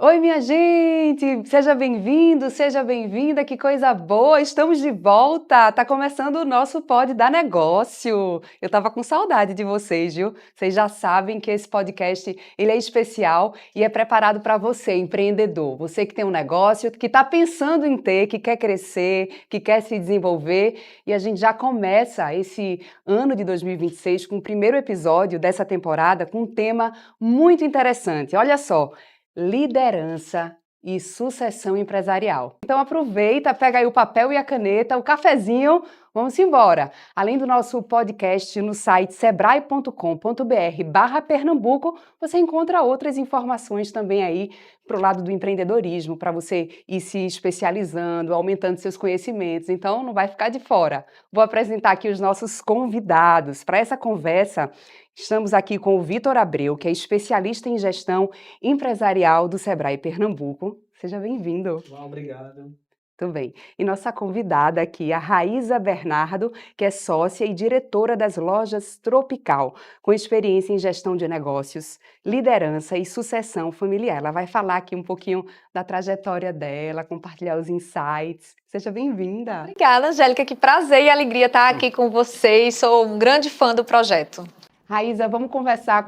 Oi, minha gente! Seja bem-vindo, seja bem-vinda, que coisa boa! Estamos de volta! Tá começando o nosso Pode Dar Negócio. Eu tava com saudade de vocês, viu? Vocês já sabem que esse podcast ele é especial e é preparado para você, empreendedor. Você que tem um negócio, que está pensando em ter, que quer crescer, que quer se desenvolver. E a gente já começa esse ano de 2026 com o primeiro episódio dessa temporada com um tema muito interessante. Olha só. Liderança e sucessão empresarial. Então aproveita, pega aí o papel e a caneta, o cafezinho, vamos embora. Além do nosso podcast no site sebrae.com.br/Pernambuco, você encontra outras informações também aí para o lado do empreendedorismo, para você ir se especializando, aumentando seus conhecimentos. Então não vai ficar de fora. Vou apresentar aqui os nossos convidados. Para essa conversa, estamos aqui com o Vitor Abreu, que é especialista em gestão empresarial do Sebrae Pernambuco. Seja bem-vindo. Obrigado. Tudo bem. E nossa convidada aqui, a Raíza Bernardo, que é sócia e diretora das lojas Tropical, com experiência em gestão de negócios, liderança e sucessão familiar. Ela vai falar aqui um pouquinho da trajetória dela, compartilhar os insights. Seja bem-vinda. Obrigada, Angélica. Que prazer e alegria estar aqui com vocês. Sou um grande fã do projeto. Raíza, vamos começar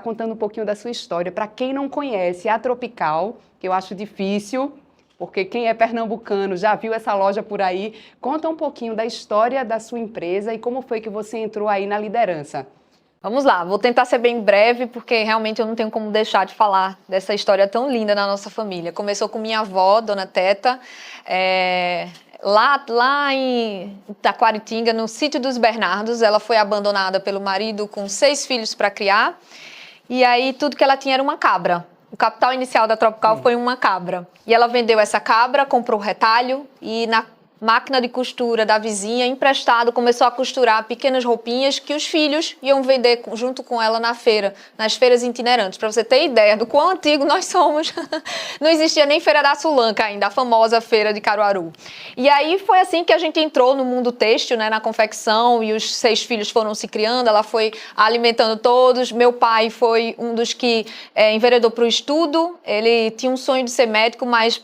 contando um pouquinho da sua história. Para quem não conhece a Tropical, que eu acho difícil, porque quem é pernambucano já viu essa loja por aí. Conta um pouquinho da história da sua empresa e como foi que você entrou aí na liderança. Vamos lá, vou tentar ser bem breve, porque realmente eu não tenho como deixar de falar dessa história tão linda na nossa família. Começou com minha avó, Dona Teta, lá em Taquaritinga, no sítio dos Bernardos. Ela foi abandonada pelo marido com 6 filhos para criar, e aí tudo que ela tinha era uma cabra. O capital inicial da Tropical foi uma cabra. E ela vendeu essa cabra, comprou retalho e na máquina de costura da vizinha, emprestado, começou a costurar pequenas roupinhas que os filhos iam vender junto com ela na feira, nas feiras itinerantes. Para você ter ideia do quão antigo nós somos, não existia nem Feira da Sulanca ainda, a famosa feira de Caruaru. E aí foi assim que a gente entrou no mundo têxtil, né, na confecção, e os 6 filhos foram se criando, ela foi alimentando todos. Meu pai foi um dos que enveredou para o estudo, ele tinha um sonho de ser médico, mas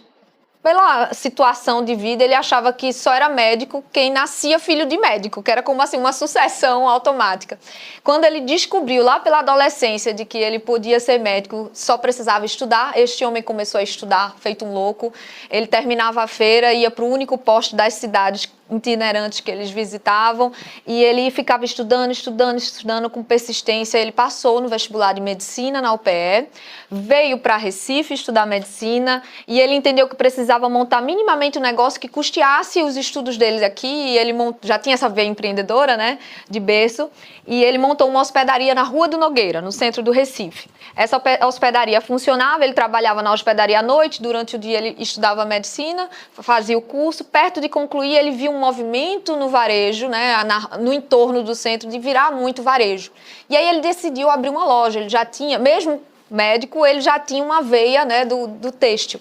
pela situação de vida, ele achava que só era médico quem nascia filho de médico, que era como assim uma sucessão automática. Quando ele descobriu lá pela adolescência de que ele podia ser médico, só precisava estudar, este homem começou a estudar, feito um louco. Ele terminava a feira, ia para o único posto das cidades itinerantes que eles visitavam, e ele ficava estudando com persistência. Ele passou no vestibular de medicina na UPE, veio para Recife estudar medicina, e ele entendeu que precisava montar minimamente um negócio que custeasse os estudos dele aqui, e ele já tinha essa veia empreendedora, né, de berço, e ele montou uma hospedaria na Rua do Nogueira, no centro do Recife. Essa hospedaria funcionava, ele trabalhava na hospedaria à noite, durante o dia ele estudava medicina, fazia o curso. Perto de concluir, ele viu um movimento no varejo, né, no entorno do centro, de virar muito varejo. E aí ele decidiu abrir uma loja. Ele já tinha, mesmo médico, ele já tinha uma veia, né, do têxtil.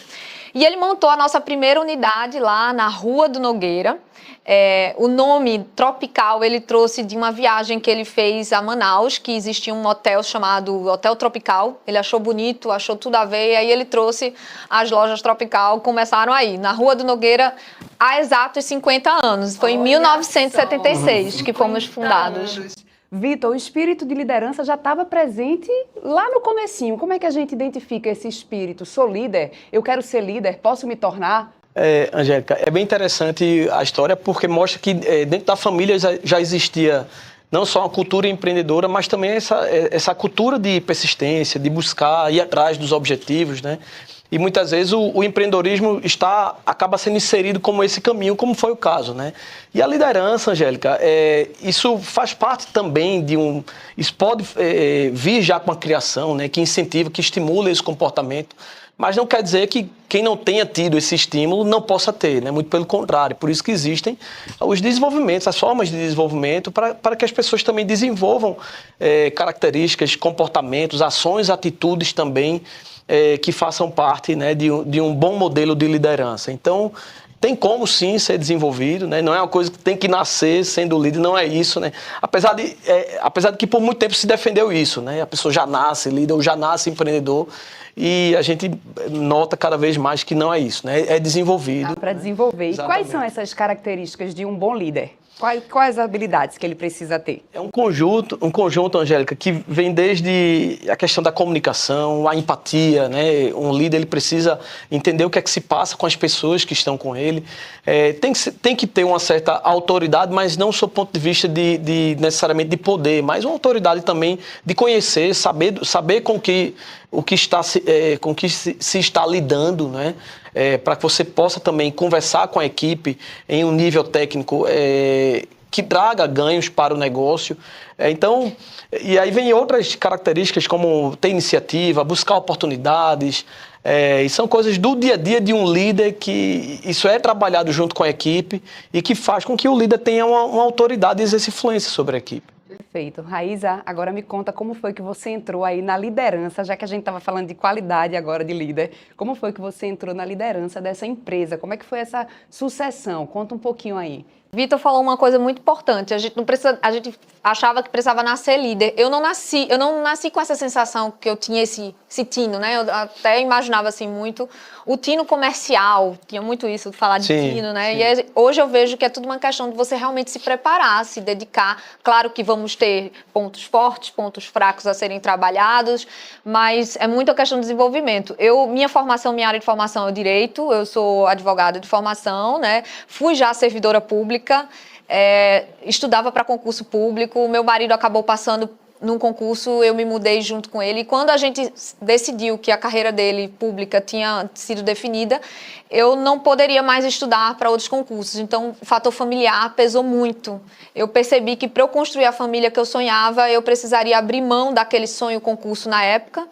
E ele montou a nossa primeira unidade lá na Rua do Nogueira. O nome Tropical ele trouxe de uma viagem que ele fez a Manaus, que existia um hotel chamado Hotel Tropical. Ele achou bonito, achou tudo a ver, e aí ele trouxe as lojas Tropical, começaram aí, na Rua do Nogueira, há exatos 50 anos. Foi em 1976 que fomos fundados. Vitor, o espírito de liderança já estava presente lá no comecinho. Como é que a gente identifica esse espírito? Sou líder, eu quero ser líder, posso me tornar? Angélica, é bem interessante a história porque mostra que dentro da família já existia não só uma cultura empreendedora, mas também essa cultura de persistência, de buscar, ir atrás dos objetivos, né? E muitas vezes o empreendedorismo acaba sendo inserido como esse caminho, como foi o caso, né? E a liderança, Angélica, isso faz parte também isso pode vir já com a criação, né? Que incentiva, que estimula esse comportamento. Mas não quer dizer que quem não tenha tido esse estímulo não possa ter, né? Muito pelo contrário. Por isso que existem os desenvolvimentos, as formas de desenvolvimento para que as pessoas também desenvolvam características, comportamentos, ações, atitudes também que façam parte, né, de um bom modelo de liderança. Então, tem como sim ser desenvolvido, né? Não é uma coisa que tem que nascer sendo líder, não é isso, né? Apesar de que por muito tempo se defendeu isso, né? A pessoa já nasce líder ou já nasce empreendedor, e a gente nota cada vez mais que não é isso, né? É desenvolvido. Dá para desenvolver. E quais são essas características de um bom líder? Quais habilidades que ele precisa ter? É um conjunto, Angélica, que vem desde a questão da comunicação, a empatia, né? Um líder, ele precisa entender o que é que se passa com as pessoas que estão com ele. Tem que ter uma certa autoridade, mas não sob o ponto de vista de necessariamente de poder, mas uma autoridade também de conhecer, saber com que se está lidando, né? Para que você possa também conversar com a equipe em um nível técnico que traga ganhos para o negócio. Então, e aí vem outras características como ter iniciativa, buscar oportunidades, e são coisas do dia a dia de um líder que isso é trabalhado junto com a equipe e que faz com que o líder tenha uma autoridade e exerça influência sobre a equipe. Perfeito. Raíza, agora me conta como foi que você entrou aí na liderança, já que a gente estava falando de qualidade agora de líder, como foi que você entrou na liderança dessa empresa? Como é que foi essa sucessão? Conta um pouquinho aí. Vitor falou uma coisa muito importante. A gente achava que precisava nascer líder. Eu não nasci com essa sensação que eu tinha esse tino, né? Eu até imaginava assim muito o tino comercial, tinha muito isso de falar de tino, né? Sim. E hoje eu vejo que é tudo uma questão de você realmente se preparar, se dedicar. Claro que vamos ter pontos fortes, pontos fracos a serem trabalhados, mas é muito a questão do desenvolvimento. Minha área de formação é o direito, eu sou advogada de formação, né? Fui já servidora pública, estudava para concurso público, meu marido acabou passando num concurso, eu me mudei junto com ele, e quando a gente decidiu que a carreira dele pública tinha sido definida, eu não poderia mais estudar para outros concursos, então o fator familiar pesou muito. Eu percebi que para eu construir a família que eu sonhava, eu precisaria abrir mão daquele sonho concurso na época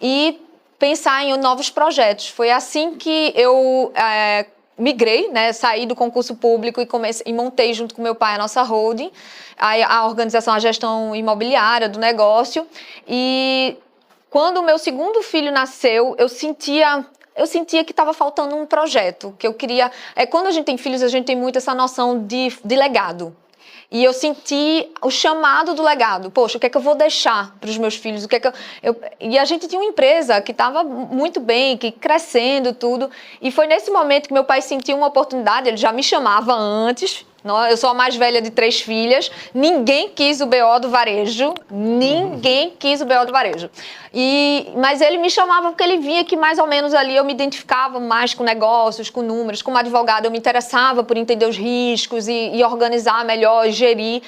e pensar em novos projetos. Foi assim que eu migrei, né, saí do concurso público e montei junto com meu pai a nossa holding, a organização, a gestão imobiliária do negócio. E quando o meu segundo filho nasceu, eu sentia que estava faltando um projeto, que eu queria... Quando a gente tem filhos, a gente tem muito essa noção de legado. E eu senti o chamado do legado. Poxa, o que é que eu vou deixar para os meus filhos? E a gente tinha uma empresa que estava muito bem, que crescendo, tudo. E foi nesse momento que meu pai sentiu uma oportunidade, ele já me chamava antes. Eu sou a mais velha de 3 filhas, ninguém quis o BO do varejo, mas ele me chamava porque ele via que mais ou menos ali eu me identificava mais com negócios, com números, como advogada eu me interessava por entender os riscos e organizar melhor, e gerir,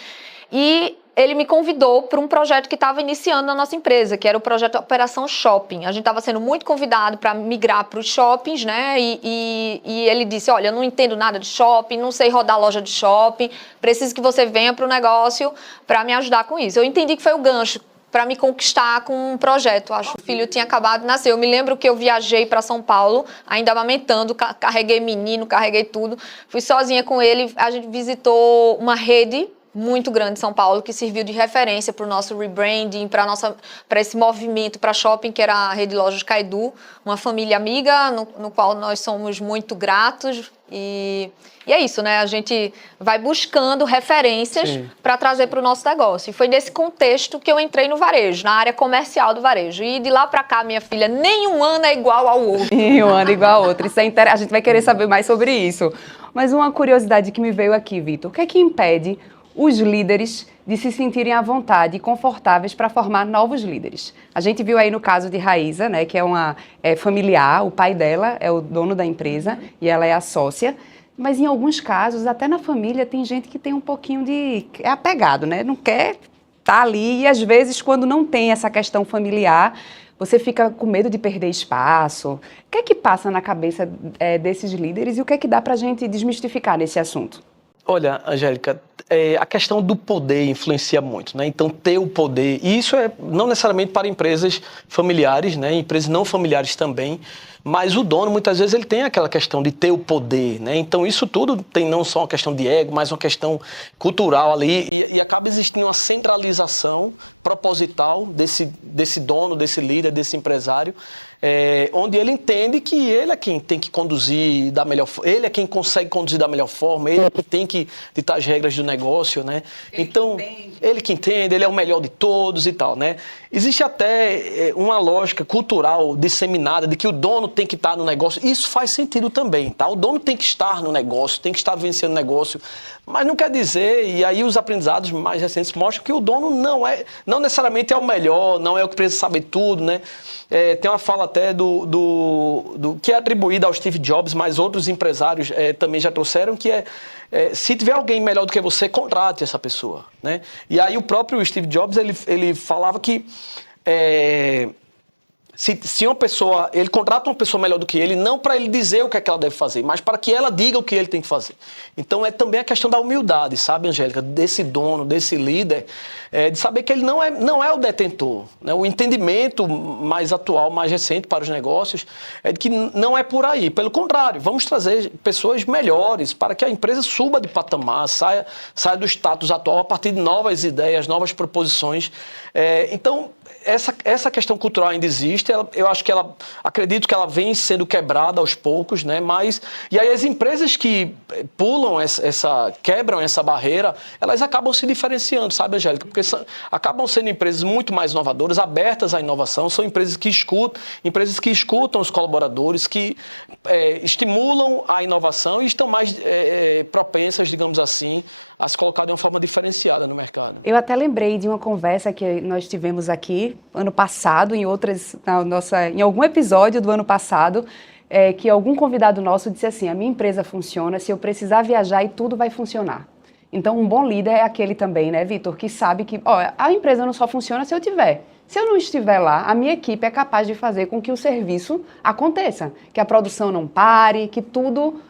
e ele me convidou para um projeto que estava iniciando na nossa empresa, que era o projeto Operação Shopping. A gente estava sendo muito convidado para migrar para os shoppings, né? E ele disse, olha, eu não entendo nada de shopping, não sei rodar loja de shopping, preciso que você venha para o negócio para me ajudar com isso. Eu entendi que foi o gancho para me conquistar com um projeto. Acho que o filho tinha acabado de nascer. Eu me lembro que eu viajei para São Paulo, ainda amamentando, carreguei menino, carreguei tudo. Fui sozinha com ele, a gente visitou uma rede muito grande em São Paulo, que serviu de referência para o nosso rebranding, para esse movimento para shopping, que era a Rede Lojas Caidu, uma família amiga, no qual nós somos muito gratos. E é isso, né? A gente vai buscando referências para trazer para o nosso negócio. E foi nesse contexto que eu entrei no varejo, na área comercial do varejo. E de lá para cá, minha filha, nenhum ano é igual ao outro. Nenhum ano é igual ao outro. Isso a gente vai querer saber mais sobre isso. Mas uma curiosidade que me veio aqui, Vitor. O que é que impede os líderes de se sentirem à vontade e confortáveis para formar novos líderes? A gente viu aí no caso de Raíza, né, que é uma familiar, o pai dela é o dono da empresa e ela é a sócia, mas em alguns casos, até na família, tem gente que tem um pouquinho é apegado, né, não quer estar ali, e às vezes quando não tem essa questão familiar, você fica com medo de perder espaço. O que é que passa na cabeça desses líderes e o que é que dá para a gente desmistificar nesse assunto? Olha, Angélica, a questão do poder influencia muito, né? Então, ter o poder, e isso é não necessariamente para empresas familiares, né? Empresas não familiares também, Mas o dono, muitas vezes, ele tem aquela questão de ter o poder, né? Então, isso tudo tem não só uma questão de ego, mas uma questão cultural ali, e acaba existindo uma centralização proposital desse dono, desse líder, desse empresário, onde ele entende que ele é quem tem que conduzir da melhor forma, ele é quem consegue conduzir da melhor forma, ele é que tem que ditar as regras do negócio, né? Então, ele que entende, ele é o melhor de todos e tal, né? Existe até uma lógica cultural disseminada de que o dono tem que estar no negócio. Isso faz sentido também, tá? O dono tem que estar no negócio, tem que estar vencendo o negócio, mas não quer dizer, e aí os aprendizados mais recentes mostram que o dono não necessariamente é o melhor, não é o que precisa saber tudo, né? Tem uma fala até que é atribuída ao Steve Jobs, mas outros empresários também já trouxeram, que se tiver alguém melhor do que você, contrate essa pessoa, né? E aí o próprio Steve Jobs, ele falava que se uma pessoa, ele contrata uma pessoa melhor do que ele, não para ele dizer o que é que ela deve fazer, mas para que ela diga o que ele tem que fazer. Então também a questão da humildade, sabe, Angélica, desse dono, desse líder, de saber que ele não é o detentor, né? O entendimento mais atual, mais recente para os negócios é de que não é por aí. Pelo contrário, vamos trazer pessoas melhores para que a empresa suba de patamar, saia do status atual a partir de novas ideias, novas proposições. Então, essa questão cultural ainda existe, eu acho que acredito que ela vem sendo quebrada aos poucos, né? E aí as empresas que pulam quebram essa barreira, elas acabam se diferenciando, sabe, Angélica? Porque acabam sendo empresas muito mais inovadoras, abertas à inovação, são empresas que escutam os colaboradores, que estimulam a inovação e estão mais propensas, digamos assim, a se colocar de uma forma diferenciada no mercado. Eu até lembrei de uma conversa que nós tivemos aqui ano passado, em algum episódio do ano passado, que algum convidado nosso disse assim: a minha empresa funciona se eu precisar viajar e tudo vai funcionar. Então, um bom líder é aquele também, né, Vitor, que sabe que a empresa não só funciona se eu tiver. Se eu não estiver lá, a minha equipe é capaz de fazer com que o serviço aconteça, que a produção não pare, que tudo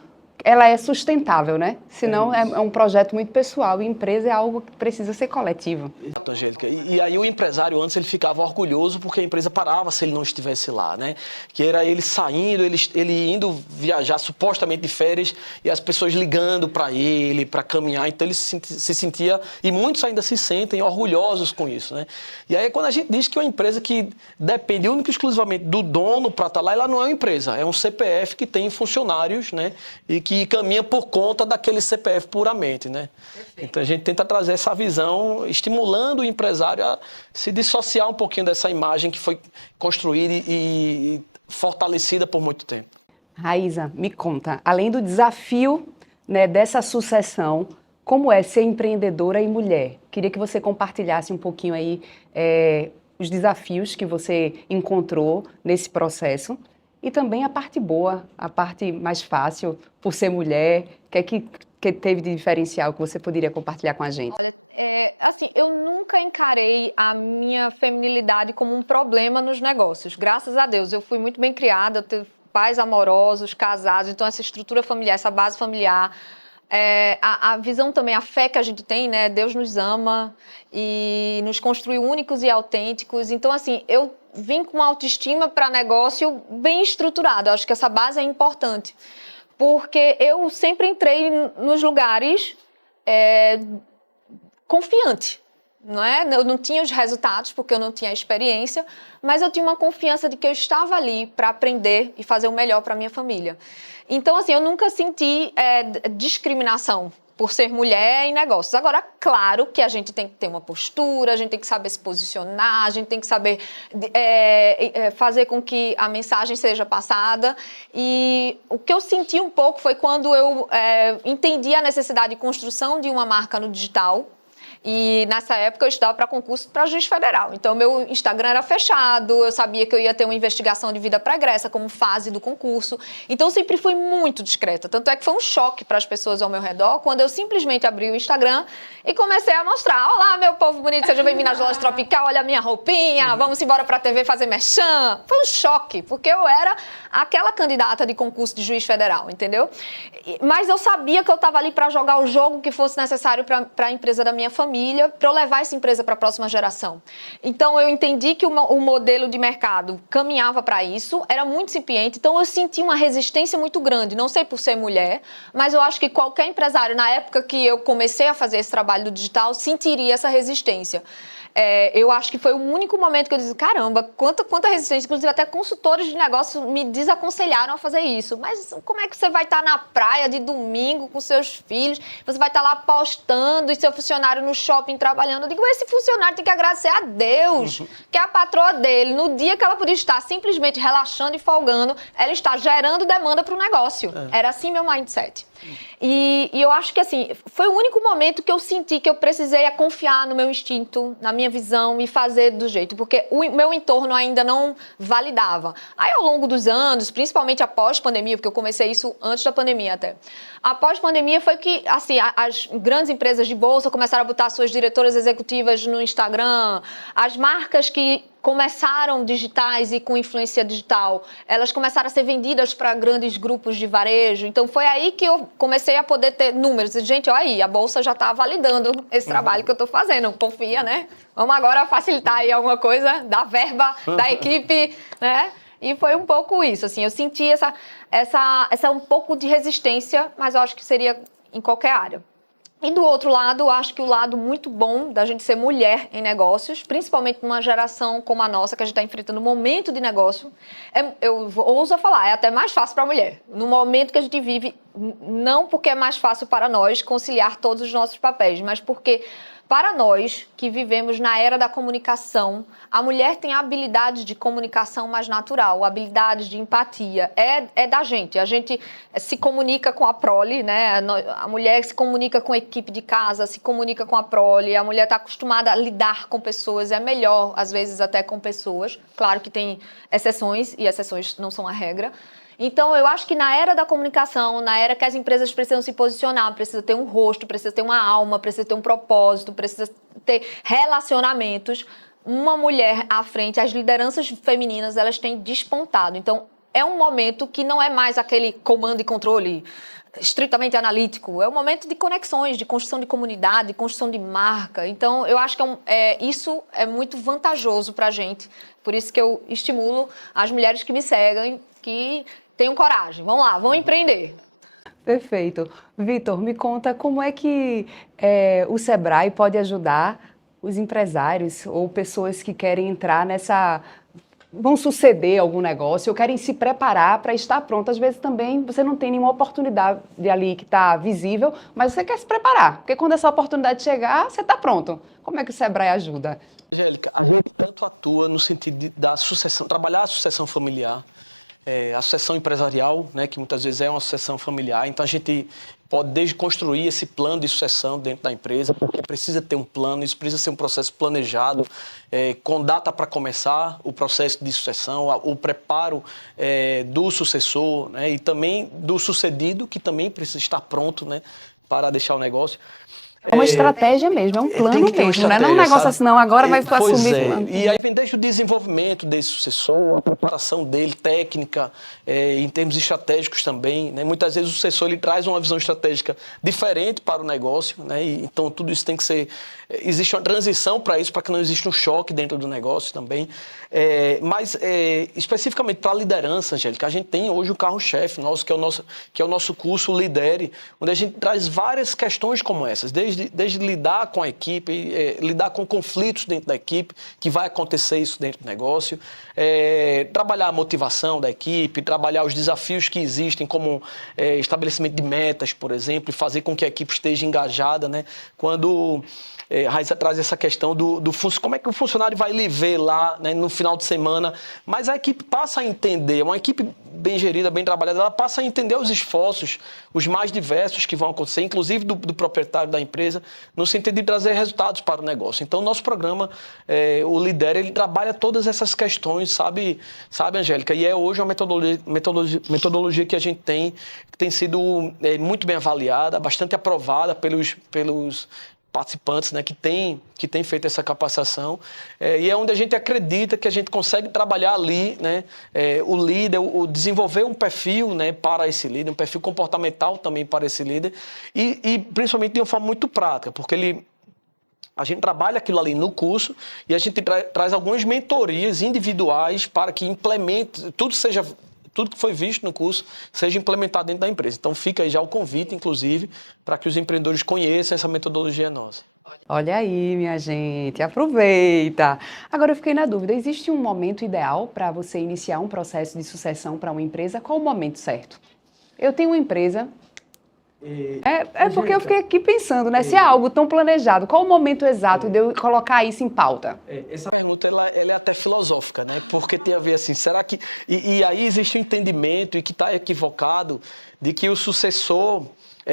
ela é sustentável, né? Senão é um projeto muito pessoal e empresa é algo que precisa ser coletivo. Exato, Angélica. E aí o empresário antes ele ficava orgulhoso porque a empresa parava se ele não estivesse lá, né? Que era ele saindo, ele indo viajar supostamente de férias e as pessoas ligando para ele, para caminhar. Então ele se sentia, e muitos ainda se sentem orgulhosos com isso, né? E aí quando a gente diz que uma empresa que depende única e exclusivamente do dono para estar lá, ela não é uma empresa, é um CPF que tem funcionários, né? E que caminha por conta daquele CPF puramente, né? Perfeito. Então a gente tenta trazer essa visão, estimulando o empresário a se dissociar um pouquinho dessa imagem que foi construída e fortalecida por muito tempo. Raíza, me conta, além do desafio, né, dessa sucessão, como é ser empreendedora e mulher? Queria que você compartilhasse um pouquinho aí os desafios que você encontrou nesse processo. E também a parte boa, a parte mais fácil, por ser mulher, que teve de diferencial que você poderia compartilhar com a gente? Olha, assim, eu nunca encarei a minha feminilidade como um problema nos negócios. Graças a Deus, eu fui muito bem criada, eu tive pais amorosos, casados, então essa estrutura familiar, essa base familiar, a visão também, a fé que a gente tem, né? Deus nos ama e nos construiu únicos e autênticos. Então, assim, eu vim com uma autoestima para negócio bem estruturado. Eu acho que essa base é importante, porque eu sempre entrei nos lugares confiante, não é? Eu não tinha os resultados, porque eu não tinha a experiência, mas eu tinha uma confiança de que eu estava ali para aprender e fazer o melhor para minha família. Então, assim, eu nunca senti discriminação por ser mulher em negócios. Agora, claro que a gente tem que ter uma postura, a gente tem que saber se posicionar, a gente tem que saber fazer com que a mensagem seja passada. E o que eu senti um pouco foi quando eu entendi a necessidade de construção de uma marca no digital. E nessa época eu estudava para concurso para juiz federal. Então meu Instagram era fechado, eu sabia que eu ia ter uma investigação de vida pregressa como fase do concurso. Então eu sempre fui muito discreta. Tanto é que foi um choque para as pessoas ao meu redor quando eu simplesmente abri o Instagram e comecei a mostrar: olá, meu povo bonito, seja bem-vindo às lojas Tropical, olha a minha roupinha, vamos embora para a TV fazer merchan. Foi um choque, porque eu era aquela candidata de concurso de juiz federal, entendeu? Mas eu sabia que eu estava ali para jogar o jogo que fosse necessário para a empresa da minha família. família para eu levar essa empresa para a próxima geração. Então, eu entendi que o modelo de mercado caminhava para isso, era muito incipiente, então eu senti uma resistência muito grande, não sei por ser mulher, mas eu acho que qualquer empresário, na época que eu comecei a fazer esse trabalho do digital, sentiria essa resistência. Eu acho que foi o único momento que eu disse, caramba, quanta resistência, inclusive até consultores de negócio me desaconselharam a fazer isso. Mas como é que você vai estar na praia de domingo com seus filhos, você vai estar lá postando e seu funcionário no shopping trabalhando? Eu digo, esse funcionário tem que agradecer a Deus, que é a patroa dele. No dia que ela podia estar simplesmente relaxando e folgando, ela está gerando demanda para o negócio. Era assim meu mindset. E eu acho que assim, foi o único momento que eu senti que eu precisei confiar no meu instinto, na minha visão e fazer do jeito, porque o meu entorno ainda não validava. Aí ao longo dos anos, principalmente após pandemia, porque eu comecei isso antes da pandemia até. Após pandemia foi que assim, as grandes empresas de bolsa começaram a botar suas diretoras executivas no Instagram, as marcas que começaram digitais e com influência digital, elas começaram a ser vendidas para grandes grupos de varejo. Então, foi aí que eu comecei a poder ter números. Gente, olha aí, a Bolsa já está validando esse trabalho que eu estou fazendo. Confia, né? Vamos agora facilitar aí alguma coisa da verba da equipe, né? E foi um pouco isso, assim. Eu senti essa um pouco de resistência, mas eu acho que seria em qualquer área. E do outro lado, eu acho que o lado muito bom da gente ser mulher em negócios, principalmente numa geração como a nossa, que a gente está enfrentando um momento de negócio, eu ouso falar, é até mais fácil para a mulher. No momento que a gente vive, não porque é mais fácil para nós conciliar todos os nossos papéis, mas porque para nós que vivemos na era da comunicação, a mulher tem habilidades de comunicação mais natural, habilidades de empatia. É da gente. A gente se comunica com a prole, né? A mulher se comunica com a equipe de casa, se comunica com a prole. A mulher está acostumada a lidar com pessoas, é melhor, às vezes, até com pessoas. Claro que tem exceções, e exceções não são a regra. Então, eu acho que na era da comunicação, na era que as empresas precisam se posicionar, precisa ter um rosto, precisa ter uma alma, precisa ter um propósito, precisa ter relacionamentos, uma mulher à frente, as lideranças femininas, elas têm despontado. Então, é um momento que não é mais aquele comando e controle estritamente analítico, é um momento de conexões, de construção de comunidade, de construção de marca. Então, eu acho que isso é muito vantajoso para a gente. Por isso que eu estimulo as mulheres que me seguem, que tenham coragem. Vamos lá, vamos empreender. Perfeito. Vitor, me conta como é que o Sebrae pode ajudar os empresários ou pessoas que querem entrar vão suceder algum negócio ou querem se preparar para estar pronto. Às vezes também você não tem nenhuma oportunidade ali que está visível, mas você quer se preparar, porque quando essa oportunidade chegar, você está pronto. Como é que o Sebrae ajuda? Angélica, a gente tanto atua no sentido da sucessão, trabalhar a sucessão familiar, a sucessão empresarial, né, que muitas vezes é uma sucessão familiar. Então, a gente pode desde construir esse plano de sucessão dentro da empresa, porque precisa ter um plano, isso precisa ser um processo planejado, com data para começar o processo de sucessão, o preparo do sucessor, né, e também do sucedido, que também precisa estar pronto, né, para deixar o negócio. É uma estratégia mesmo, é um plano mesmo, não é um negócio sabe? assim, não, agora vai assumir. E aí vem desde o desenvolvimento desse sucessor, a preparação dele, técnica, em termos estratégicos também, né? Muitas vezes o sucessor ele traz uma visão estratégica diferente para o negócio, né? E, então tudo isso tem que ser... Existe uma transição para isso, para que não exista um choque dentro do negócio também. Mas especificamente para a liderança, Angélica, a gente tem hoje o carro-chefe nosso, que é o nosso curso Lidere, onde a gente traz várias questões como essas, desde lidar com a equipe, lidar com conflitos dentro da equipe, que vai acontecer isso dentro do negócio, trabalhar a motivação da equipe, trabalhar os desafios que existem, como estabelecimento de metas, por exemplo, e fazer com que a equipe esteja engajada, né? Quando Raíssa traz essa questão como é que o funcionário vai lhe ver lá, né, no final de semana, mas a equipe passa a entender, uma equipe bem gerida, bem trabalhada, ela passa a entender os esforços, os mais diversos que vão acontecer, inclusive do proprietário da empresa, no sentido de trazer resultados para o negócio. Então, o nosso programa, o Lidera, ele trabalha todas essas questões, sabe, Angélica? E é hoje uma metodologia que a gente tem, que tem sido muito bem avaliada, bastante aprovada pelos participantes, né, que tem feito essa capacitação, e é onde a gente acredita que a gente consegue trabalhar ali, né, o líder, desenvolver um perfil, né, para esse líder, um perfil comportamental também para esse líder, e principalmente de uma forma muito prática, porque A gente trabalha aquilo ali no curso e a gente traz algumas mentorias individuais para que implemente, tudo que foi visto no curso seja implementado dentro da empresa. Então fica aí já o convite, inclusive, para que os empreendedores conheçam essa metodologia nossa. Olha aí, minha gente, aproveita. Agora eu fiquei na dúvida, existe um momento ideal para você iniciar um processo de sucessão para uma empresa? Qual o momento certo? Eu tenho uma empresa... porque eu fiquei aqui pensando, né? Se é algo tão planejado, qual o momento exato de eu colocar isso em pauta? Essa pergunta ela é até filosófica, né? Porque tem a ver assim, será que... E aí existe um entendimento, e que está equivocado, de que o sucessor...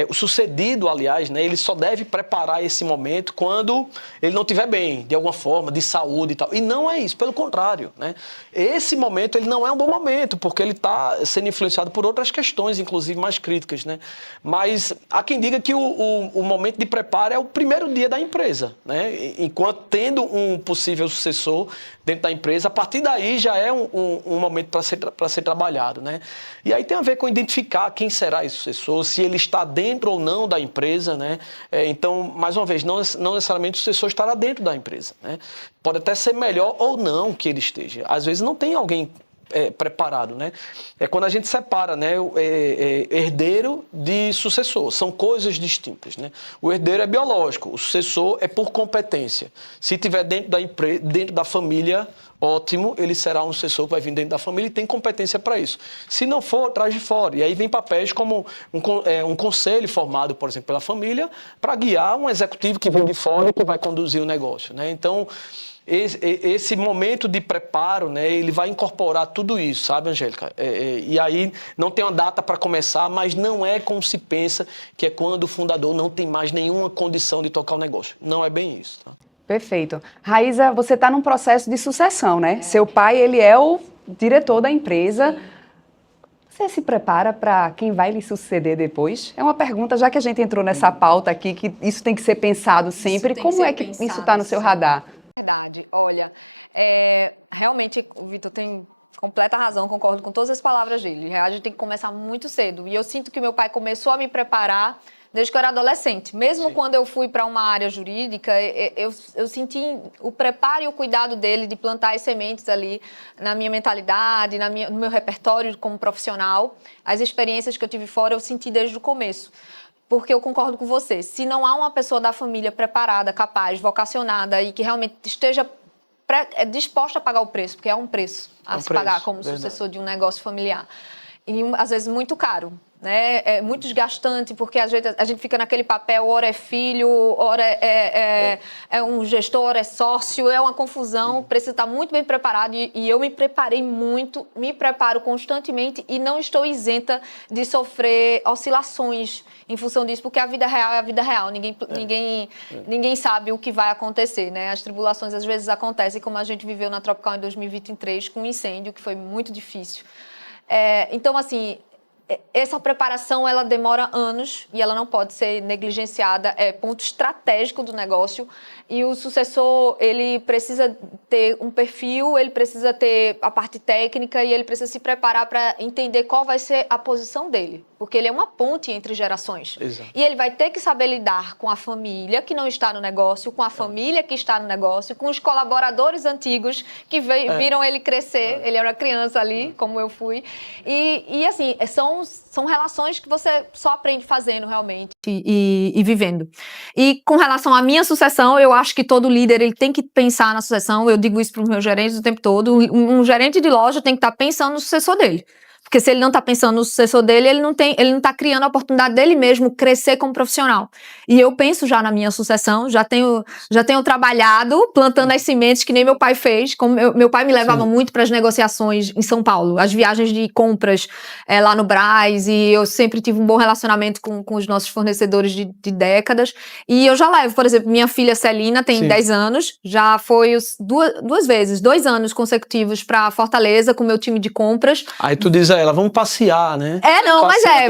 o sucedido, aliás, né, ele só deve preparar esse momento quando ele não estiver bem, de alguma forma, de saúde e tal. E não é isso, pelo contrário, né? Esse momento ele não é um bom momento, porque ele está sendo influenciado por outras questões, inclusive mais críticas, né? Mas há quem diga que o momento de preparo é o primeiro dia da empresa, né? Enquanto tendo um possível sucessor dentro da empresa, a partir daí já é um momento para ser trabalhado, né? E aí tem a ver com identificar quem será esse sucessor, se ele está dentro ou não da empresa, né? Então, mais uma vez, não necessariamente o sucessor estará dentro da empresa, né? Pode até ser melhor ou não que ele esteja. Às vezes não tem alguém preparado, né? É quando a gente separa, né, herdeiro de sucessor. São coisas distintas, né? O herdeiro é biológico, o sucessor é por competência. Se tiver dentro da empresa, dentro da família, ótimo, ele será um sucessor que vai vir dentro da família e tem competência para isso. Se não for, traz de fora. E aí vem papéis como um conselho formado, por exemplo, pela família, para guiar um executivo que vem de fora e que vai conduzir o negócio, né? Então, esse momento de preparo, né, ele vai incorporar tudo isso, sabe, Angélica? E aí não tem uma data para começar, mas não é como se pensa, que é quando o fundador não tem mais nenhuma condição de tocar o negócio. Não é bem isso, tá? Perfeito. Raíza, você está num processo de sucessão, né? Seu pai, ele é o diretor da empresa. Você se prepara para quem vai lhe suceder depois? É uma pergunta, já que a gente entrou nessa pauta aqui, que isso tem que ser pensado sempre. Como é que isso está no seu radar? Verdade. Olha, realmente o Vitor tem completa razão, concordo com todas as palavras dele. A gente tem que começar muito cedo. E eu sinto que meu pai começou a me preparar desde que eu era adolescente. Mesmo Sim. Quando eu fui para uma área jurídica, eu senti o preparo e o cuidado dele de plantar as sementes ali na minha mentalidade, no meu repertório como profissional. As experiências que eu tive fora, eu senti desde o começo. Porque eu concordo com você, se não há uma pessoa da família preparada, capaz, vocacionada e que realmente esteja disposta a pagar o preço, porque é um preço a se pagar como sucessor de um negócio familiar, e às vezes muito caro, né? É muito desgastante, porque às vezes a gente fica naquele papel, ora é filho, ora é um gestor, ora é sócio, é uma confusão, precisa estar muito bem preparado e eu me preparei muito, me preparo constantemente e não estou isenta de sofrer oscilações em função disso, porque a vida real é a vida real, ninguém sabe o que vai acontecer, né? As tribulações às vezes acontecem, como a gente viveu na Tropical em 2023, com um incêndio que foi muito difícil. Então, assim, essa preparação, ela demora anos e ela não pode ser negligenciada, é ponto estratégico do negócio. E o sucessor, ele precisa ter um perfil, ele precisa ter a parte técnica e ele precisa se preparar para entender qual vai ser a posição dele. Porque ele é uma ponte entre gerações. Exato. E ele vai ter que saber lidar com a família que não está no negócio, com a família que está no negócio, com os colaboradores antigos que viram ele crescer. Ele era uma criança ali, como eu fui. E assim, são relações que você só aprende fazendo realmente e vivendo. E com relação à minha sucessão, eu acho que todo líder ele tem que pensar na sucessão. Eu digo isso para os meus gerentes o tempo todo. Um gerente de loja tem que estar pensando no sucessor dele. Porque se ele não está pensando no sucessor dele, ele não está criando a oportunidade dele mesmo crescer como profissional. E eu penso já na minha sucessão, já tenho trabalhado, plantando as sementes que nem meu pai fez. Como meu pai me levava muito para as negociações em São Paulo, as viagens de compras lá no Brás, e eu sempre tive um bom relacionamento com os nossos fornecedores de décadas. E eu já levo, por exemplo, minha filha Celina tem 10 anos, já foi duas vezes, 2 anos consecutivos para Fortaleza com o meu time de compras. Aí tu diz a ela, vamos passear, né?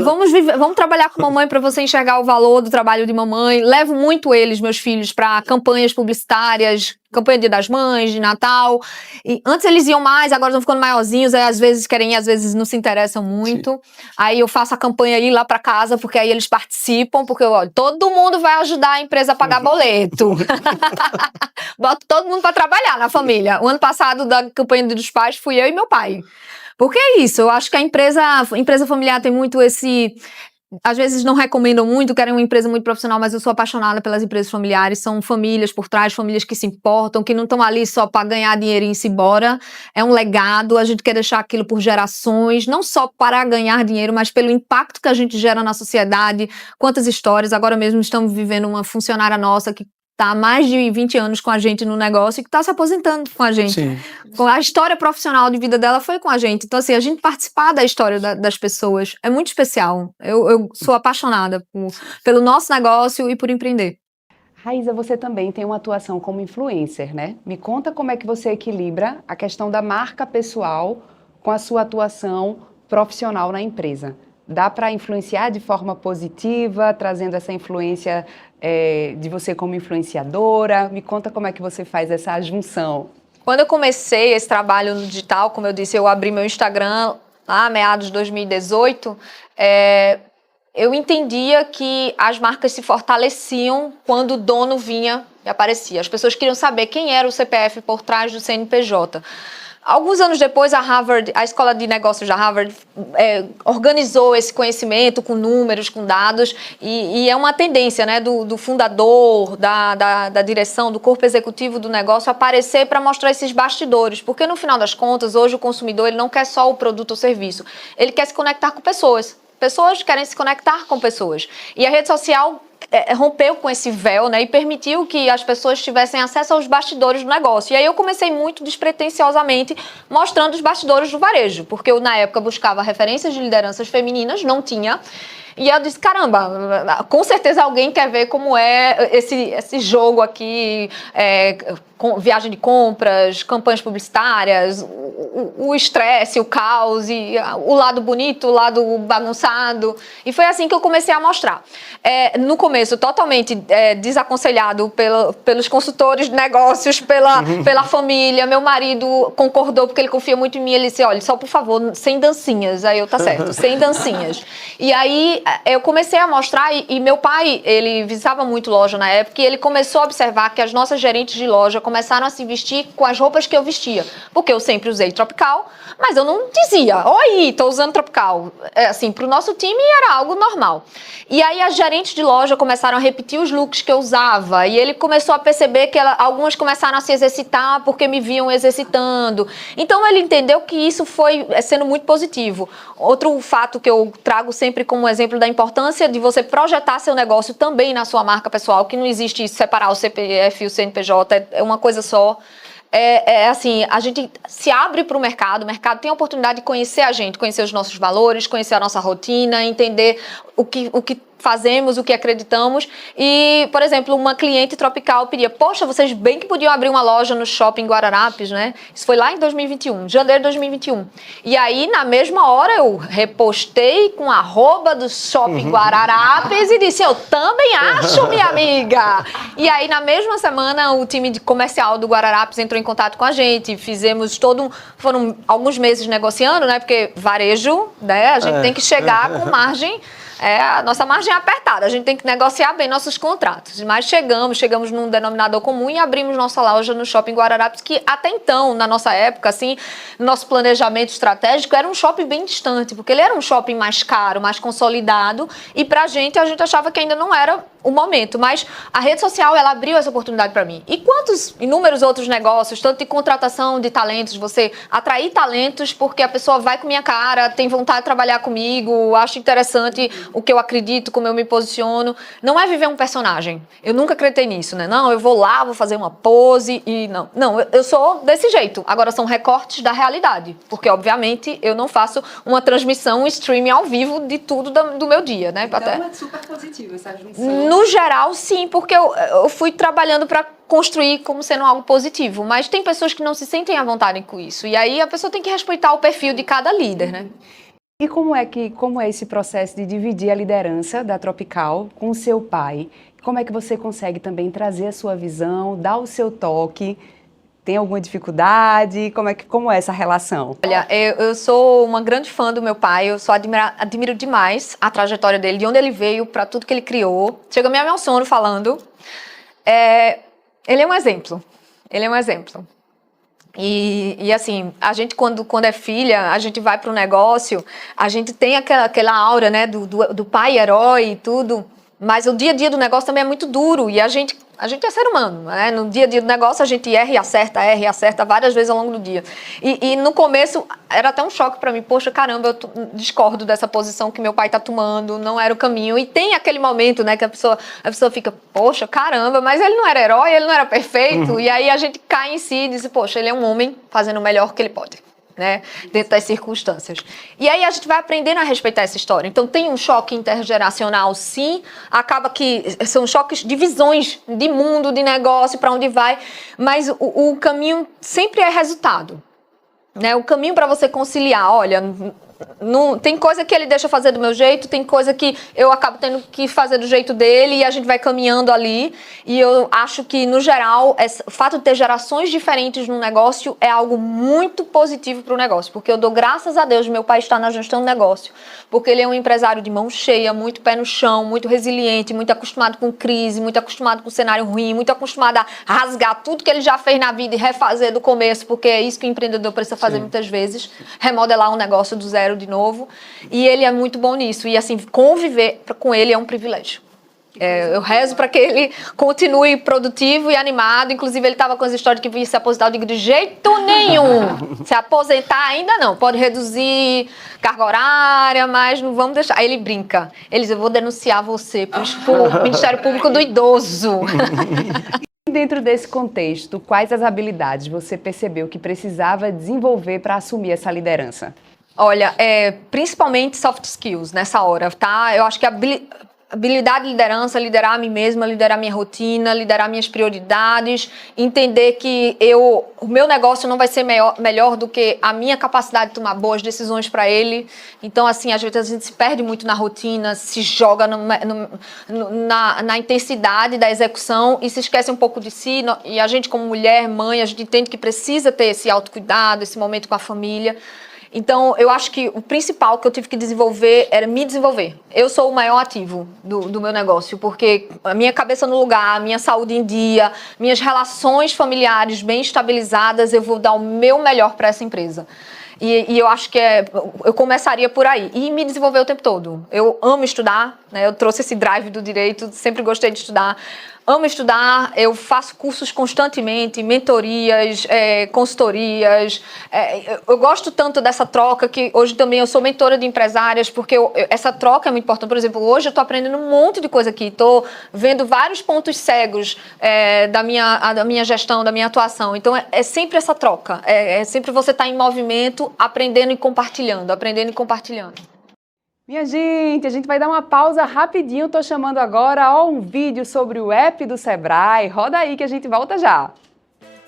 Vamos trabalhar com mamãe para você enxergar o valor do trabalho de mamãe. Levo muito eles, meus filhos, para campanhas publicitárias, campanha Dia das Mães, de Natal. E antes eles iam mais, agora estão ficando maiorzinhos, aí às vezes querem ir, às vezes não se interessam muito. Sim. Aí eu faço a campanha aí lá pra casa, porque aí eles participam, porque olha, todo mundo vai ajudar a empresa a pagar boleto. Boto todo mundo pra trabalhar na família. O ano passado, da campanha dos pais, fui eu e meu pai. Porque é isso, eu acho que a empresa familiar tem muito esse... Às vezes não recomendam muito, querem uma empresa muito profissional, mas eu sou apaixonada pelas empresas familiares, são famílias por trás, famílias que se importam, que não estão ali só para ganhar dinheiro e ir embora, é um legado, a gente quer deixar aquilo por gerações, não só para ganhar dinheiro, mas pelo impacto que a gente gera na sociedade, quantas histórias, agora mesmo estamos vivendo uma funcionária nossa que está há mais de 20 anos com a gente no negócio e que está se aposentando com a gente. Sim. A história profissional de vida dela foi com a gente. Então, assim, a gente participar da história das pessoas é muito especial. Eu sou apaixonada pelo nosso negócio e por empreender. Raíza, você também tem uma atuação como influencer, né? Me conta como é que você equilibra a questão da marca pessoal com a sua atuação profissional na empresa. Dá para influenciar de forma positiva, trazendo essa influência de você como influenciadora? Me conta como é que você faz essa junção. Quando eu comecei esse trabalho no digital, como eu disse, eu abri meu Instagram lá meados de 2018, eu entendia que as marcas se fortaleciam quando o dono vinha e aparecia. As pessoas queriam saber quem era o CPF por trás do CNPJ. Alguns anos depois, a Escola de Negócios da Harvard organizou esse conhecimento com números, com dados, e é uma tendência, né, do fundador, da direção, do corpo executivo do negócio aparecer para mostrar esses bastidores, porque no final das contas, hoje o consumidor ele não quer só o produto ou serviço, ele quer se conectar com pessoas. Pessoas querem se conectar com pessoas. E a rede social rompeu com esse véu, né, e permitiu que as pessoas tivessem acesso aos bastidores do negócio. E aí eu comecei muito despretensiosamente mostrando os bastidores do varejo, porque eu na época buscava referências de lideranças femininas, não tinha. E eu disse, caramba, com certeza alguém quer ver como é esse jogo aqui, viagem de compras, campanhas publicitárias, o estresse, o caos, e o lado bonito, o lado bagunçado. E foi assim que eu comecei a mostrar. No começo, totalmente desaconselhado pelos consultores de negócios, pela família. Meu marido concordou porque ele confia muito em mim. Ele disse, olha, só por favor, sem dancinhas. Aí eu, tá certo, sem dancinhas. E aí eu comecei a mostrar, e meu pai, ele visitava muito loja na época, e ele começou a observar que as nossas gerentes de loja começaram a se vestir com as roupas que eu vestia. Porque eu sempre usei tropical, mas eu não dizia, oi, tô usando tropical. Assim, pro nosso time era algo normal. E aí as gerentes de loja começaram a repetir os looks que eu usava, e ele começou a perceber que algumas começaram a se exercitar porque me viam exercitando. Então ele entendeu que isso foi sendo muito positivo. Outro fato que eu trago sempre como exemplo da importância de você projetar seu negócio também na sua marca pessoal, que não existe separar o CPF e o CNPJ, é uma coisa só. Assim, a gente se abre para o mercado tem a oportunidade de conhecer a gente, conhecer os nossos valores, conhecer a nossa rotina, entender o que fazemos, o que acreditamos. E, por exemplo, uma cliente tropical pedia, poxa, vocês bem que podiam abrir uma loja no shopping Guararapes, né? Isso foi lá em 2021, janeiro de 2021. E aí, na mesma hora, eu repostei com @ do shopping Guararapes e disse, eu também acho, minha amiga! E aí, na mesma semana, o time de comercial do Guararapes entrou em contato com a gente, fizemos foram alguns meses negociando, né? Porque varejo, né? A gente tem que chegar com margem. A nossa margem é apertada, a gente tem que negociar bem nossos contratos. Mas chegamos num denominador comum e abrimos nossa loja no Shopping Guararapes, que até então, na nossa época, assim, nosso planejamento estratégico era um shopping bem distante, porque ele era um shopping mais caro, mais consolidado, e pra gente, a gente achava que ainda não era o momento. Mas a rede social, ela abriu essa oportunidade para mim. E quantos inúmeros outros negócios, tanto de contratação de talentos, você atrair talentos porque a pessoa vai com minha cara, tem vontade de trabalhar comigo, acha interessante o que eu acredito, como eu me posiciono. Não é viver um personagem. Eu nunca acreditei nisso, né? Não, eu vou lá, vou fazer uma pose e não. Não, eu sou desse jeito. Agora são recortes da realidade. Porque, obviamente, eu não faço uma transmissão, um streaming ao vivo de tudo do meu dia, né? Então é super positivo essa junção. No geral, sim, porque eu fui trabalhando para construir como sendo algo positivo. Mas tem pessoas que não se sentem à vontade com isso. E aí a pessoa tem que respeitar o perfil de cada líder, né? E como é esse processo de dividir a liderança da Tropical com o seu pai? Como é que você consegue também trazer a sua visão, dar o seu toque? Tem alguma dificuldade? Como é essa relação? Olha, eu sou uma grande fã do meu pai, eu admiro demais a trajetória dele, de onde ele veio, para tudo que ele criou. Chega a me emociono falando. Ele é um exemplo, ele é um exemplo. E assim, a gente quando é filha, a gente vai para o negócio, a gente tem aquela aura, né, do pai herói e tudo, mas o dia a dia do negócio também é muito duro e a gente é ser humano, né? No dia a dia do negócio a gente erra e acerta várias vezes ao longo do dia. E no começo era até um choque para mim, poxa, caramba, eu discordo dessa posição que meu pai tá tomando, não era o caminho. E tem aquele momento, né, que a pessoa fica, poxa, caramba, mas ele não era herói, ele não era perfeito. E aí a gente cai em si e diz, poxa, ele é um homem fazendo o melhor que ele pode, né, dentro das circunstâncias. E aí a gente vai aprendendo a respeitar essa história. Então tem um choque intergeracional, sim, acaba que são choques de visões de mundo, de negócio, para onde vai, mas o caminho sempre é resultado, né? O caminho para você conciliar, olha, tem coisa que ele deixa fazer do meu jeito, tem coisa que eu acabo tendo que fazer do jeito dele e a gente vai caminhando ali. E eu acho que, no geral, o fato de ter gerações diferentes no negócio é algo muito positivo para o negócio, porque eu dou graças a Deus meu pai estar na gestão do negócio, porque ele é um empresário de mão cheia, muito pé no chão, muito resiliente, muito acostumado com crise, muito acostumado com cenário ruim, muito acostumado a rasgar tudo que ele já fez na vida e refazer do começo, porque é isso que o empreendedor precisa fazer. Sim. Muitas vezes, remodelar um negócio do zero de novo, e ele é muito bom nisso, e assim, conviver com ele é um privilégio. Eu rezo para que ele continue produtivo e animado. Inclusive ele estava com as histórias de que ia se aposentar. Eu digo, de jeito nenhum, se aposentar ainda não, pode reduzir carga horária, mas não vamos deixar. Aí ele brinca, ele diz, eu vou denunciar você para o Ministério Público do Idoso. Dentro desse contexto, quais as habilidades você percebeu que precisava desenvolver para assumir essa liderança? Olha, principalmente soft skills nessa hora, tá? Eu acho que a habilidade de liderança, liderar a mim mesma, liderar minha rotina, liderar minhas prioridades, entender que o meu negócio não vai ser melhor do que a minha capacidade de tomar boas decisões para ele. Então, assim, às vezes a gente se perde muito na rotina, se joga na intensidade da execução e se esquece um pouco de si. E a gente, como mulher, mãe, a gente entende que precisa ter esse autocuidado, esse momento com a família. Então, eu acho que o principal que eu tive que desenvolver era me desenvolver. Eu sou o maior ativo do meu negócio, porque a minha cabeça no lugar, a minha saúde em dia, minhas relações familiares bem estabilizadas, eu vou dar o meu melhor para essa empresa. E eu acho que eu começaria por aí. E me desenvolver o tempo todo. Eu amo estudar, né? Eu trouxe esse drive do direito, sempre gostei de estudar. Amo estudar, eu faço cursos constantemente, mentorias, consultorias. Eu gosto tanto dessa troca que hoje também eu sou mentora de empresárias, porque essa troca é muito importante. Por exemplo, hoje eu estou aprendendo um monte de coisa aqui, estou vendo vários pontos cegos da minha gestão, da minha atuação. Então é sempre essa troca, é sempre você estar em movimento, aprendendo e compartilhando, aprendendo e compartilhando. Minha gente, a gente vai dar uma pausa rapidinho, estou chamando agora um vídeo sobre o app do Sebrae. Roda aí que a gente volta já.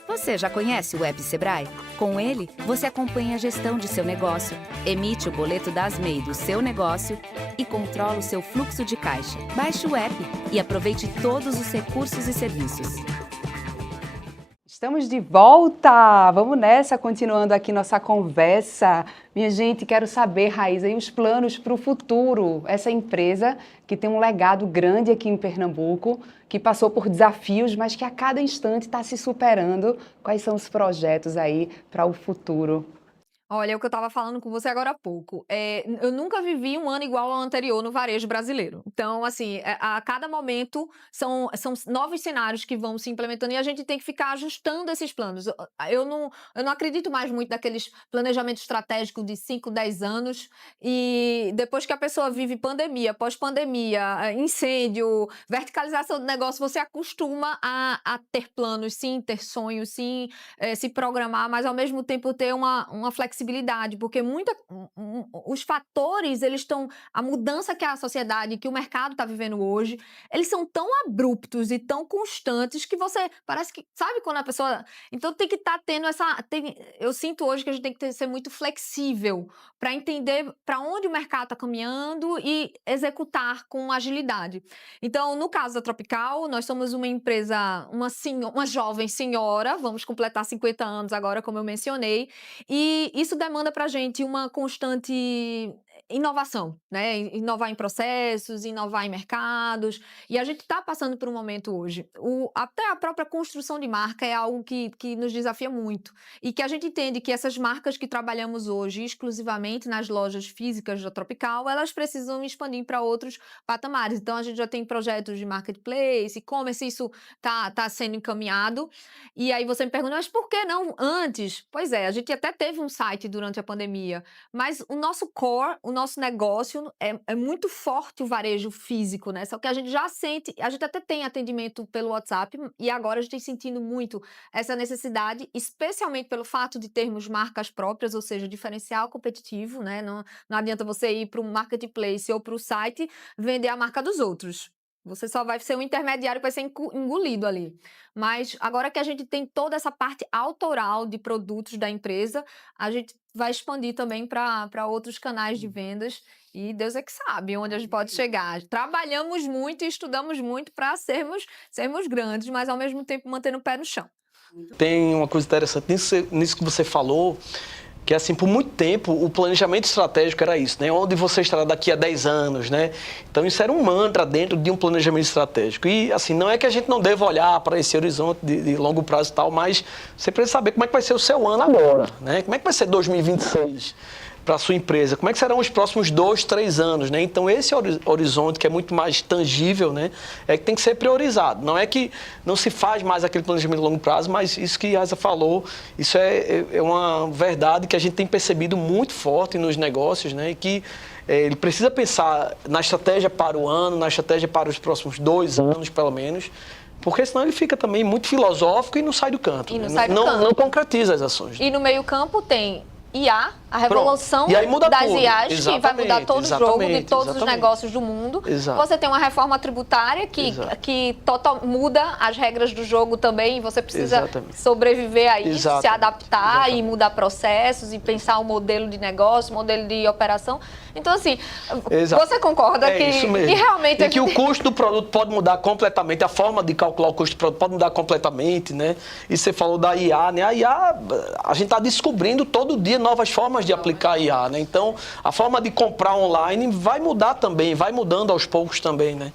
Você já conhece o app Sebrae? Com ele, você acompanha a gestão de seu negócio, emite o boleto das MEI do seu negócio e controla o seu fluxo de caixa. Baixe o app e aproveite todos os recursos e serviços. Estamos de volta! Vamos nessa, continuando aqui nossa conversa. Minha gente, quero saber, Raíza, e os planos para o futuro? Essa empresa que tem um legado grande aqui em Pernambuco, que passou por desafios, mas que a cada instante está se superando. Quais são os projetos aí para o futuro? Olha, é o que eu estava falando com você agora há pouco. Eu nunca vivi um ano igual ao anterior no varejo brasileiro. Então, assim, a cada momento são novos cenários que vão se implementando e a gente tem que ficar ajustando esses planos. Eu não acredito mais muito naqueles planejamentos estratégicos de 5, 10 anos e depois que a pessoa vive pandemia, pós-pandemia, incêndio, verticalização do negócio, você acostuma a ter planos, sim, ter sonhos, sim, se programar, mas ao mesmo tempo ter uma flexibilidade flexibilidade, porque os fatores, eles estão, a mudança que a sociedade, que o mercado está vivendo hoje, eles são tão abruptos e tão constantes que você, parece que, sabe quando a pessoa, então tem que estar tendo eu sinto hoje que a gente tem que ser muito flexível para entender para onde o mercado está caminhando e executar com agilidade. Então, no caso da Tropical, nós somos uma empresa, uma jovem senhora, vamos completar 50 anos agora, como eu mencionei, e isso demanda para a gente uma constante inovação, né? Inovar em processos, inovar em mercados, e a gente está passando por um momento hoje. Até a própria construção de marca é algo que nos desafia muito, e que a gente entende que essas marcas que trabalhamos hoje exclusivamente nas lojas físicas da Tropical, elas precisam expandir para outros patamares. Então, a gente já tem projetos de marketplace, e-commerce, isso tá sendo encaminhado. E aí você me pergunta, mas por que não antes? Pois é, a gente até teve um site durante a pandemia, mas o nosso core, o nosso negócio é muito forte o varejo físico, né? Só que a gente já sente, a gente até tem atendimento pelo WhatsApp e agora a gente tem sentindo muito essa necessidade, especialmente pelo fato de termos marcas próprias, ou seja, diferencial competitivo, né? Não adianta você ir para um marketplace ou para o site vender a marca dos outros. Você só vai ser um intermediário que vai ser engolido ali. Mas agora que a gente tem toda essa parte autoral de produtos da empresa, a gente vai expandir também para outros canais de vendas e Deus é que sabe onde a gente pode chegar. Trabalhamos muito e estudamos muito para sermos grandes, mas ao mesmo tempo mantendo o pé no chão. Tem uma coisa interessante nisso que você falou, que assim, por muito tempo, o planejamento estratégico era isso, né? Onde você estará daqui a 10 anos, né? Então isso era um mantra dentro de um planejamento estratégico. E assim, não é que a gente não deva olhar para esse horizonte de longo prazo e tal, mas você precisa saber como é que vai ser o seu ano agora, né? Como é que vai ser 2026 para a sua empresa? Como é que serão os próximos 2, 3 anos, né? Então esse horizonte, que é muito mais tangível, né? É que tem que ser priorizado. Não é que não se faz mais aquele planejamento de longo prazo, mas isso que a Isa falou, isso é uma verdade que a gente tem percebido muito forte nos negócios, né? E que ele precisa pensar na estratégia para o ano, na estratégia para os próximos 2 anos, pelo menos, porque senão ele fica também muito filosófico e não sai do canto. Não concretiza as ações. E no meio campo tem IA, a revolução das tudo. IAs, Exatamente, que vai mudar todo o jogo de todos os negócios do mundo. Exato. Você tem uma reforma tributária que muda as regras do jogo também, e você precisa sobreviver a isso, se adaptar e mudar processos e pensar o modelo de negócio, modelo de operação. Então, assim, você concorda que realmente... E que o custo do produto pode mudar completamente, a forma de calcular o custo do produto pode mudar completamente, né? E você falou da IA, né? A IA, a gente está descobrindo todo dia novas formas de aplicar a IA, né? Então, a forma de comprar online vai mudar também, vai mudando aos poucos também, né?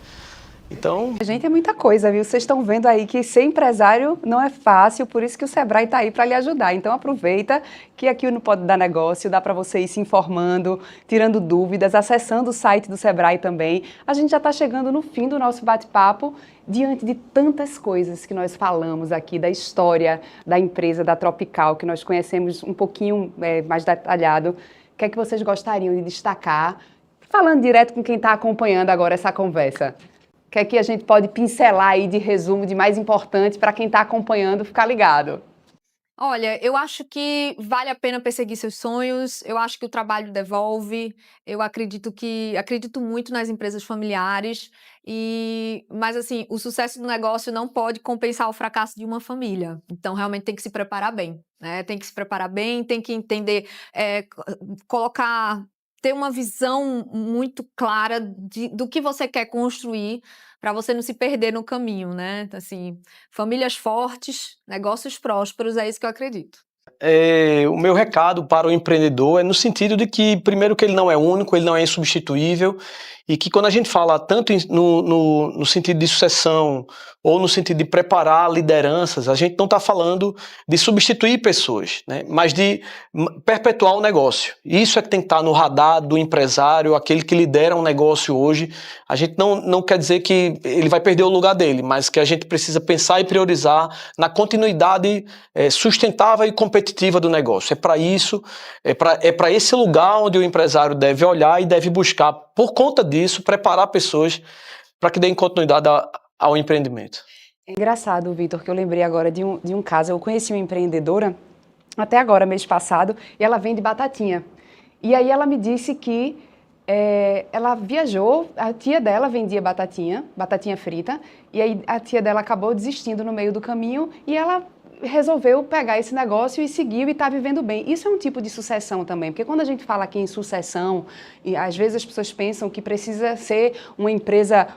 Então... Gente, é muita coisa, viu? Vocês estão vendo aí que ser empresário não é fácil, por isso que o Sebrae está aí para lhe ajudar. Então aproveita que aqui no Pode Dar Negócio dá para você ir se informando, tirando dúvidas, acessando o site do Sebrae também. A gente já está chegando no fim do nosso bate-papo, diante de tantas coisas que nós falamos aqui, da história da empresa, da Tropical, que nós conhecemos um pouquinho mais detalhado. O que é que vocês gostariam de destacar? Falando direto com quem está acompanhando agora essa conversa. O que é que a gente pode pincelar aí de resumo, de mais importante, para quem está acompanhando ficar ligado? Olha, eu acho que vale a pena perseguir seus sonhos, eu acho que o trabalho devolve, eu acredito muito nas empresas familiares, mas assim, o sucesso do negócio não pode compensar o fracasso de uma família, então realmente tem que se preparar bem, né? Tem que se preparar bem, tem que entender, ter uma visão muito clara do que você quer construir para você não se perder no caminho, né? Então, assim, famílias fortes, negócios prósperos, é isso que eu acredito. O meu recado para o empreendedor é no sentido de que, primeiro, que ele não é único, ele não é insubstituível, e que quando a gente fala tanto no sentido de sucessão ou no sentido de preparar lideranças, a gente não está falando de substituir pessoas, né? Mas de perpetuar o negócio. Isso é que tem que estar no radar do empresário, aquele que lidera um negócio hoje. A gente não quer dizer que ele vai perder o lugar dele, mas que a gente precisa pensar e priorizar na continuidade sustentável e competitiva do negócio. É para isso, é para esse lugar onde o empresário deve olhar e deve buscar, por conta disso, preparar pessoas para que deem continuidade ao empreendimento. É engraçado, Vitor, que eu lembrei agora de um caso. Eu conheci uma empreendedora até agora, mês passado, e ela vende batatinha. E aí ela me disse que ela viajou, a tia dela vendia batatinha frita, e aí a tia dela acabou desistindo no meio do caminho e ela resolveu pegar esse negócio e seguiu e está vivendo bem. Isso é um tipo de sucessão também, porque quando a gente fala aqui em sucessão, e às vezes as pessoas pensam que precisa ser uma empresa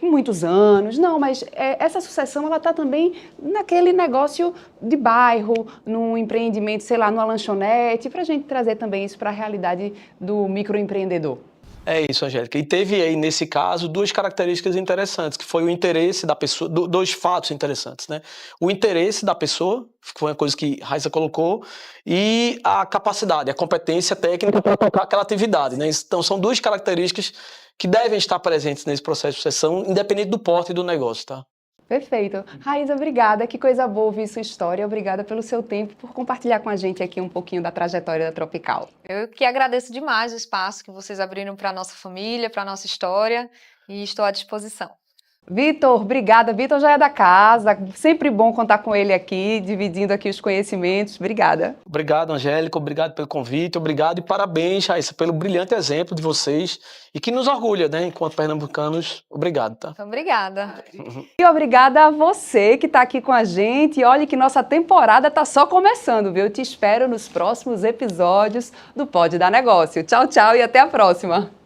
com muitos anos. Não, mas essa sucessão ela está também naquele negócio de bairro, num empreendimento, sei lá, numa lanchonete, para a gente trazer também isso para a realidade do microempreendedor. É isso, Angélica. E teve aí, nesse caso, duas características interessantes, que foi o interesse da pessoa, dois fatos interessantes, né? O interesse da pessoa, que foi uma coisa que Raíssa colocou, e a capacidade, a competência técnica para tocar aquela atividade, né? Então, são duas características que devem estar presentes nesse processo de sucessão, independente do porte do negócio, tá? Perfeito. Raíssa, obrigada. Que coisa boa ouvir sua história. Obrigada pelo seu tempo, por compartilhar com a gente aqui um pouquinho da trajetória da Tropical. Eu que agradeço demais o espaço que vocês abriram para a nossa família, para a nossa história, e estou à disposição. Vitor, obrigada. Vitor já é da casa, sempre bom contar com ele aqui, dividindo aqui os conhecimentos. Obrigada. Obrigado, Angélica, obrigado pelo convite, obrigado e parabéns, Raíssa, pelo brilhante exemplo de vocês e que nos orgulha, né, enquanto pernambucanos. Obrigado, tá? Então, obrigada. E obrigada a você que está aqui com a gente. E olha que nossa temporada está só começando, viu? Eu te espero nos próximos episódios do Pode Dar Negócio. Tchau, tchau e até a próxima.